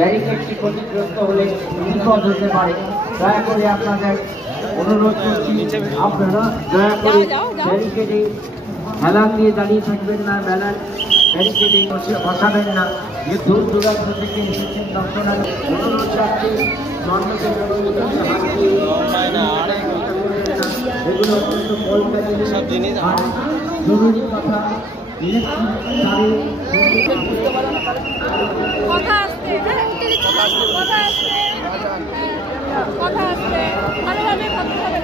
ব্যারিকেডটি ক্ষতিগ্রস্ত হলে বিপদ হতে পারে। দয়া করে আপনাদের অনুরোধ করছি, আপনারা দয়া করে ব্যারিকেডে হেলান দিয়ে দাঁড়িয়ে থাকবেন না, ব্যারিকেডে বসাবেন না। যে দূর দূরান্ত থেকে এসেছেন দর্শনার্থী, অনুরোধ রাখছি এগুলো অত্যন্ত পরিষ্কার জিনিস আর জরুরি কথা। কথা আসছে কথা আসছে ভালোভাবে কথা হবে।